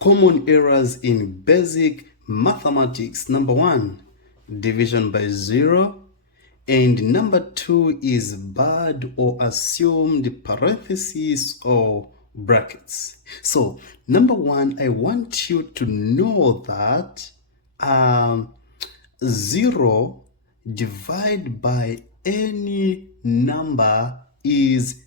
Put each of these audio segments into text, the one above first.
Common errors in basic mathematics. Number 1, division by 0. And number 2 is bad or assumed parentheses or brackets. So number 1, I want you to know that 0 divided by any number is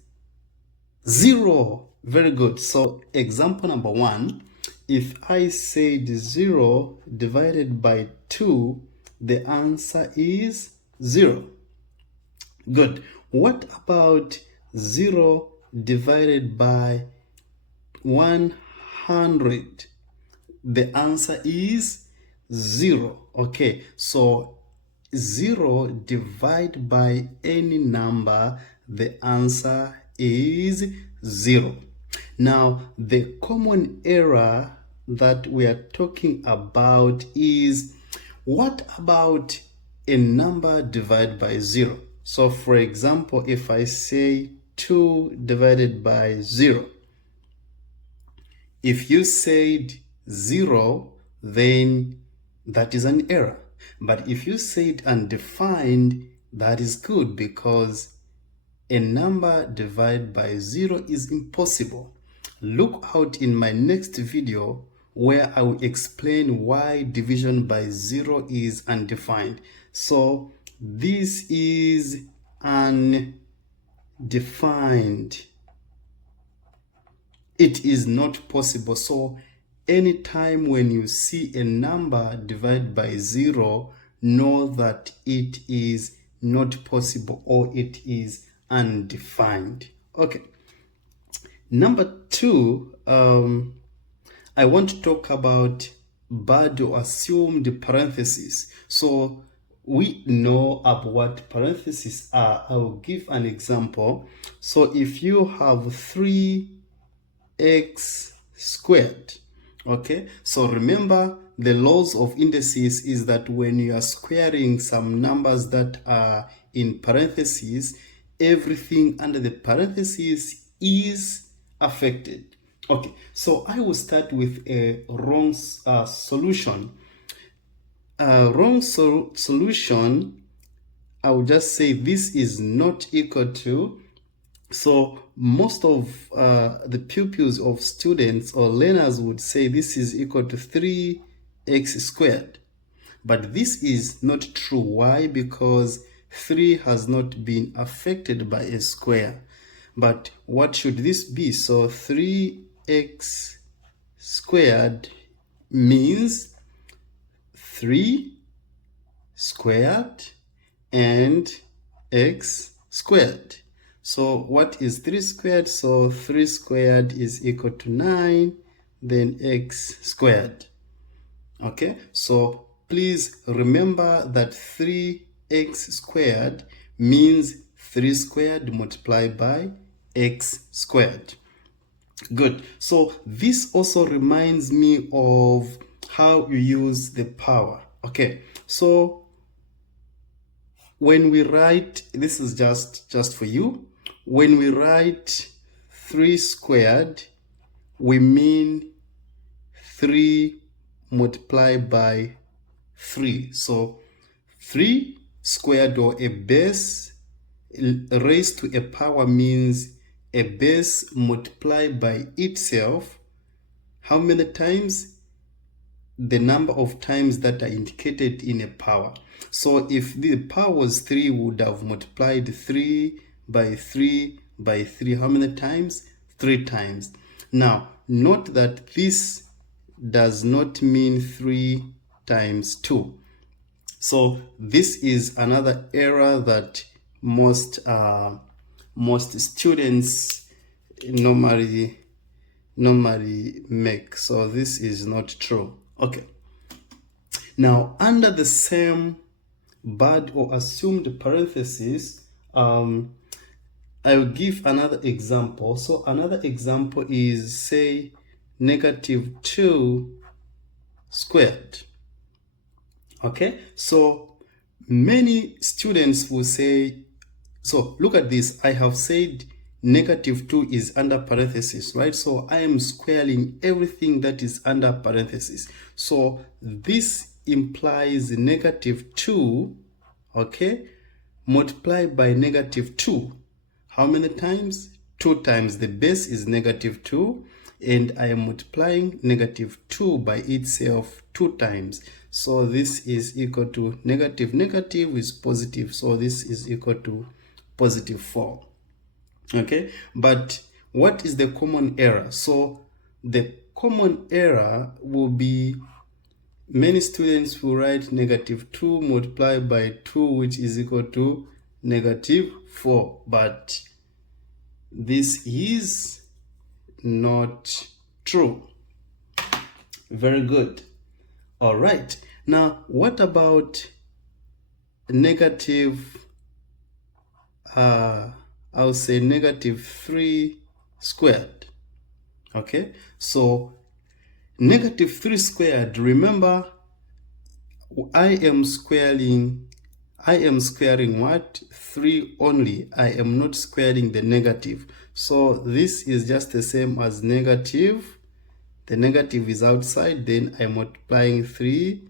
0. Very good. So example number 1, if I said 0 divided by 2, the answer is 0. Good. What about 0 divided by 100? The answer is 0. Okay, so 0 divided by any number, the answer is 0. Now, the common error that we are talking about is, what about a number divided by 0? So, for example, if I say 2 divided by 0, if you said 0, then that is an error. But if you said undefined, that is good, because a number divided by 0 is impossible. Look out in my next video where I will explain why division by 0 is undefined. So this is undefined. It is not possible. So anytime when you see a number divided by 0, know that it is not possible or it is undefined. Okay. Number 2, I want to talk about bad or assumed parentheses. So we know about what parentheses are. I will give an example. So if you have 3x squared, okay, so remember the laws of indices is that when you are squaring some numbers that are in parentheses, everything under the parentheses is affected. Okay, so I will start with a wrong solution. Solution, I will just say this is not equal to. So most of the pupils of students or learners would say this is equal to 3x squared. But this is not true. Why? Because 3 has not been affected by a square. But what should this be? So 3x squared means 3 squared and x squared. So what is 3 squared? So 3 squared is equal to 9, then x squared. Okay, so please remember that 3x squared means 3 squared multiplied by x squared. Good. So this also reminds me of how you use the power. Okay, so when we write, this is just for you, when we write 3 squared, we mean 3 multiplied by 3. So 3 squared, or a base raised to a power, means a base multiplied by itself. How many times? The number of times that are indicated in a power. So if the power was 3, we would have multiplied 3 by 3 by 3. How many times? 3 times. Now, note that this does not mean 3 times 2. So this is another error that most students normally make. So this is not true. Okay. Now, under the same bad or assumed parentheses, I will give another example. So another example is, say, -2 squared. Okay, so many students will say, so look at this. I have said negative 2 is under parenthesis, right? So I am squaring everything that is under parenthesis. So this implies negative 2, okay, multiplied by negative 2. How many times? 2 times. The base is negative 2, and I am multiplying negative 2 by itself 2 times. So this is equal to negative is positive. So this is equal to positive 4. Okay, but what is the common error? So the common error will be, many students will write negative 2 multiplied by 2, which is equal to negative 4. But this is not true. Very good. All right. Now, what about negative, I'll say negative 3 squared? Okay, so negative 3 squared, remember, I am squaring what? 3 only. I am not squaring the negative. So this is just the same as negative. The negative is outside, then I'm multiplying 3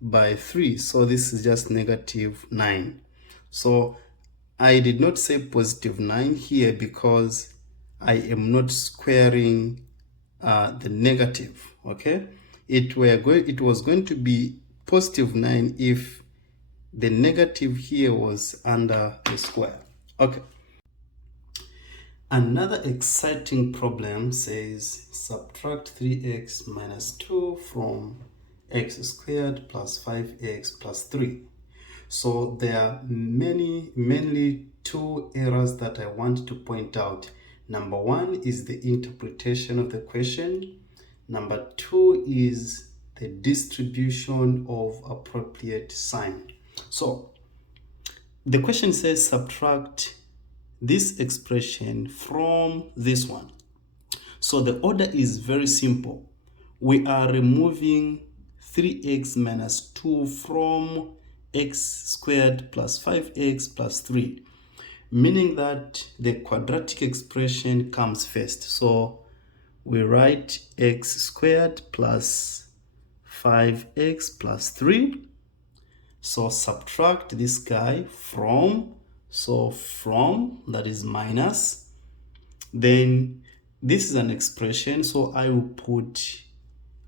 by 3. So this is just negative 9. So I did not say positive 9 here because I am not squaring the negative, okay? It was going to be positive 9 if the negative here was under the square. Okay. Another exciting problem says subtract 3x minus 2 from x squared plus 5x plus 3. So there are mainly 2 errors that I want to point out. Number 1 is the interpretation of the question. Number 2 is the distribution of appropriate sign. So the question says subtract this expression from this one. So the order is very simple. We are removing 3x minus 2 from x squared plus 5x plus 3, meaning that the quadratic expression comes first. So we write x squared plus 5x plus 3. So subtract this guy from, so from, that is minus. Then this is an expression, so I will put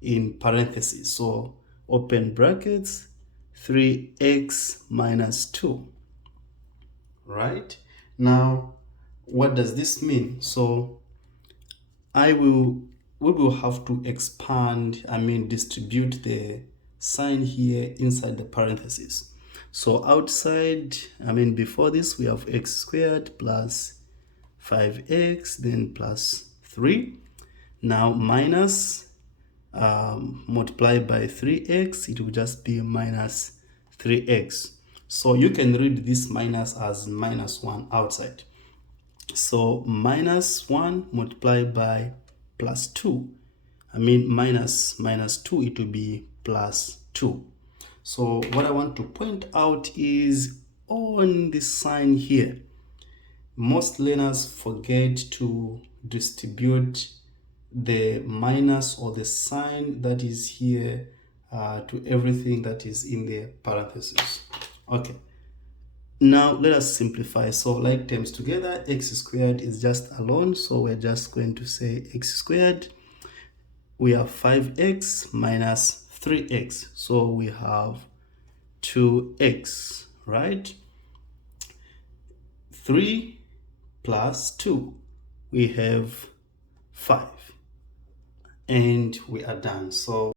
in parentheses. So open brackets, 3x minus 2. Right? Now, what does this mean? So we will have to expand, distribute the sign here inside the parentheses. So outside, before this, we have x squared plus 5x, then plus 3. Now minus, multiplied by 3x, it will just be minus 3x. So you can read this minus as minus 1 outside. So minus 1 multiplied by plus 2. Minus 2, it will be plus 2. So what I want to point out is on this sign here, most learners forget to distribute the minus or the sign that is here to everything that is in the parentheses. Okay, now let us simplify. So like terms together, x squared is just alone, so we're just going to say x squared. We have 5x minus 3x, so we have 2x, right? 3 plus 2, we have 5, and we are done. So